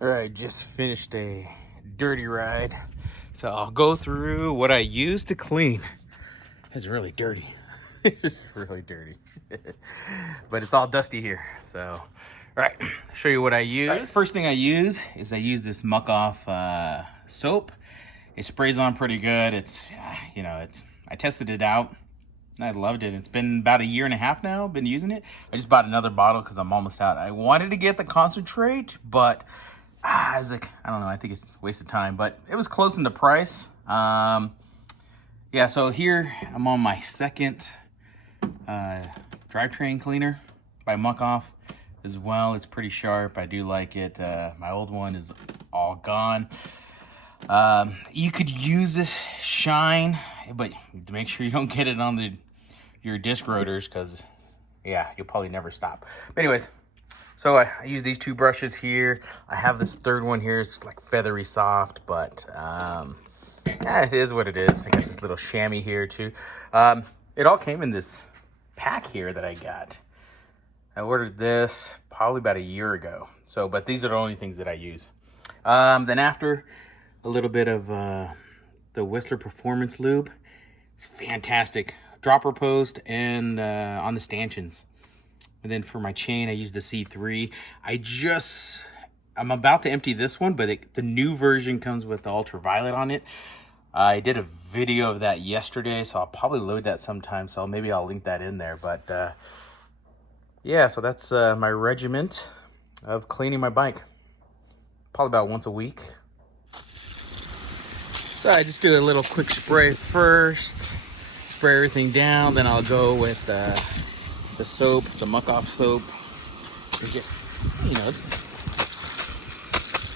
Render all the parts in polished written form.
All right, just finished a dirty ride. So I'll go through what I use to clean. It's really dirty. It's really dirty. But it's all dusty here. So, all right, show you what I use. Right, first thing I use is this Muc-off soap. It sprays on pretty good. It's, I tested it out. I loved it. It's been about 1.5 years now. Been using it. I just bought another bottle because I'm almost out. I wanted to get the concentrate, but I was like, I don't know. I think it's a waste of time. But it was close in the price. Yeah. So here I'm on my second drivetrain cleaner by Muc-off as well. It's pretty sharp. I do like it. My old one is all gone. You could use this shine, but to make sure you don't get it on your disc rotors, because yeah, you'll probably never stop. But anyways, so I use these 2 brushes here. I have this third one here. It's like feathery soft, but yeah, it is what it is. I got this little chamois here too. It all came in this pack here that I got. I ordered this probably about 1 year ago. So, but these are the only things that I use. Then after, a little bit of the Whistler Performance Lube. It's fantastic. Dropper post and on the stanchions. And then for my chain, I use the C3. I'm about to empty this one, but the new version comes with the ultraviolet on it. I did a video of that yesterday, so I'll probably load that sometime. So maybe I'll link that in there. But yeah, so that's my regiment of cleaning my bike. Probably about once a week. So I just do a little quick spray first, spray everything down, then I'll go with the soap, the Muc-off soap. It's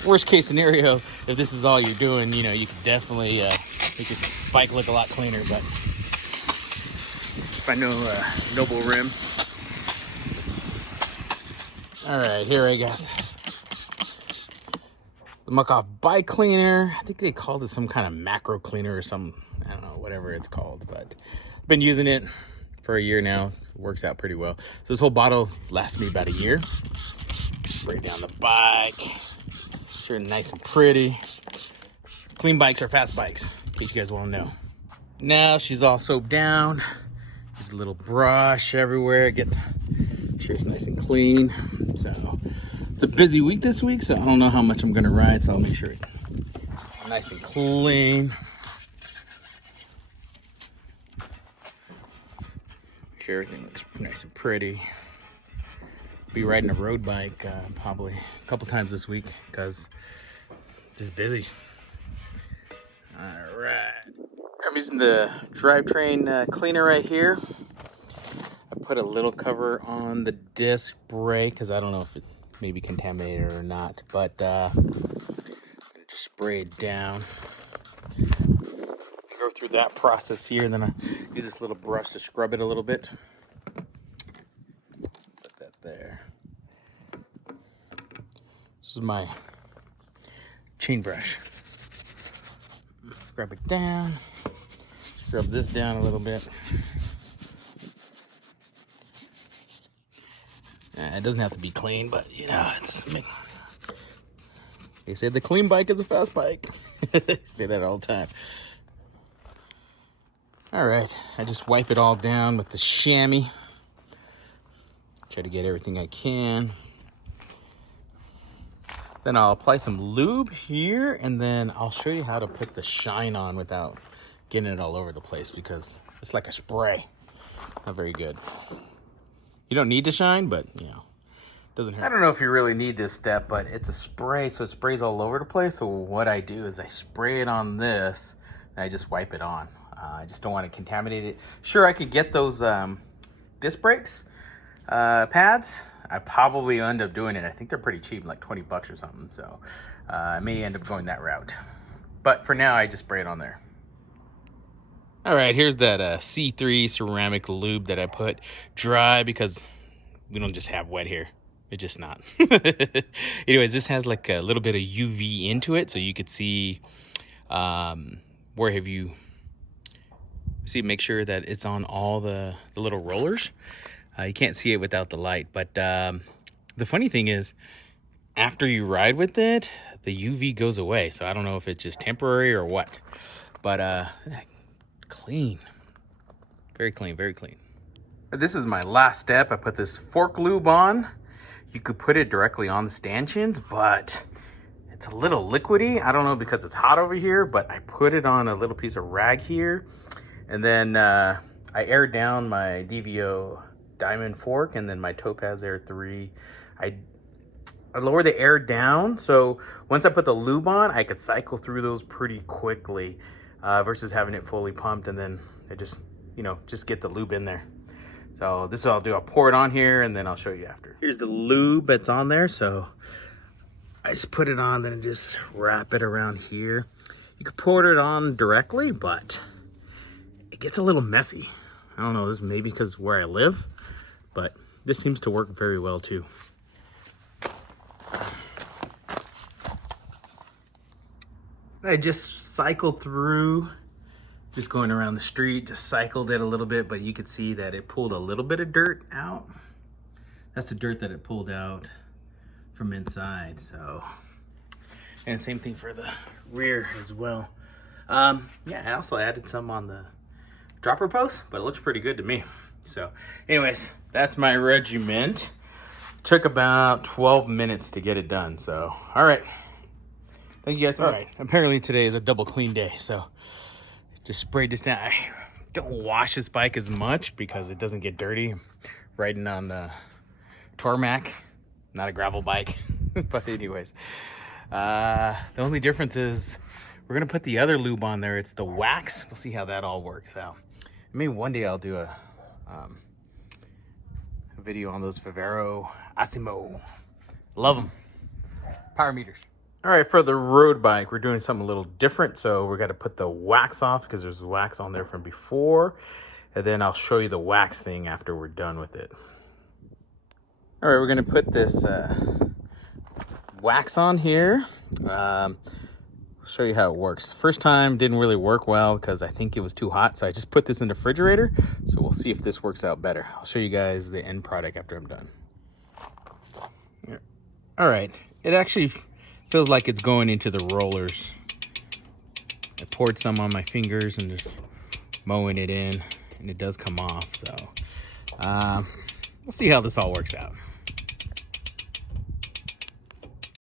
worst case scenario, if this is all you're doing, you could definitely make your bike look a lot cleaner, but if I know Noble Rim. All right, here I got the Muc-off bike cleaner. I think they called it some kind of macro cleaner or some, I don't know, whatever it's called, but I've been using it for 1 year now. It works out pretty well. So this whole bottle lasts me about 1 year. Spray down the bike. Sure, nice and pretty. Clean bikes are fast bikes, in case you guys want to know. Now she's all soaped down. Just a little brush everywhere. Get sure it's nice and clean. So it's a busy week this week, so I don't know how much I'm gonna ride, so I'll make sure it's nice and clean. Make sure everything looks nice and pretty. Be riding a road bike probably a couple times this week because just busy. All right, I'm using the drivetrain cleaner right here. I put a little cover on the disc brake because I don't know if it may be contaminated or not, but just spray it down. Go through that process here, and then I use this little brush to scrub it a little bit. Put that there. This is my chain brush. Grab it down, scrub this down a little bit. It doesn't have to be clean, but they say the clean bike is a fast bike. They say that all the time. All right, I just wipe it all down with the chamois. Try to get everything I can. Then I'll apply some lube here, and then I'll show you how to put the shine on without getting it all over the place, because it's like a spray. Not very good. You don't need to shine, but it doesn't hurt. I don't know if you really need this step, but it's a spray, so it sprays all over the place. So what I do is I spray it on this, and I just wipe it on. I just don't want to contaminate it. Sure, I could get those disc brakes pads. I probably end up doing it. I think they're pretty cheap, like 20 bucks or something. So I may end up going that route. But for now, I just spray it on there. All right, here's that C3 ceramic lube that I put dry because we don't just have wet here. It's just not. Anyways, this has like a little bit of UV into it, so you could see where have you see. Make sure that it's on all the little rollers. You can't see it without the light, but the funny thing is, after you ride with it, the UV goes away. So I don't know if it's just temporary or what, but clean, very clean, very clean. This is my last step. I put this fork lube on. You could put it directly on the stanchions, but it's a little liquidy. I don't know because it's hot over here, but I put it on a little piece of rag here. And then I aired down my DVO diamond fork and then my Topaz Air 3. I lowered the air down, so once I put the lube on, I could cycle through those pretty quickly versus having it fully pumped and then I just, you know, just get the lube in there. So this is what I'll do. I'll pour it on here and then I'll show you after. Here's the lube that's on there. So I just put it on, then just wrap it around here. You could pour it on directly, but it gets a little messy. I don't know, this is maybe because where I live, but this seems to work very well too. I just cycled through, just going around the street, just cycled it a little bit, but you could see that it pulled a little bit of dirt out. That's the dirt that it pulled out from inside, so. And same thing for the rear as well. Yeah, I also added some on the dropper post, but it looks pretty good to me. So anyways, that's my regiment. Took about 12 minutes to get it done, so all right. Thank you guys. All right, apparently today is a double clean day, so just sprayed this down. I don't wash this bike as much because it doesn't get dirty. I'm riding on the Tormac, not a gravel bike. But anyways, the only difference is we're gonna put the other lube on there. It's the wax. We'll see how that all works out. Maybe one day I'll do a video on those Favero Asimo. Love them. Power meters. All right, for the road bike, we're doing something a little different. So we're gonna put the wax off because there's wax on there from before. And then I'll show you the wax thing after we're done with it. All right, we're gonna put this wax on here. I'll show you how it works. First time didn't really work well because I think it was too hot. So I just put this in the refrigerator. So we'll see if this works out better. I'll show you guys the end product after I'm done. Yeah. All right, it actually feels like it's going into the rollers. I poured some on my fingers and just mowing it in, and it does come off. So we'll see how this all works out.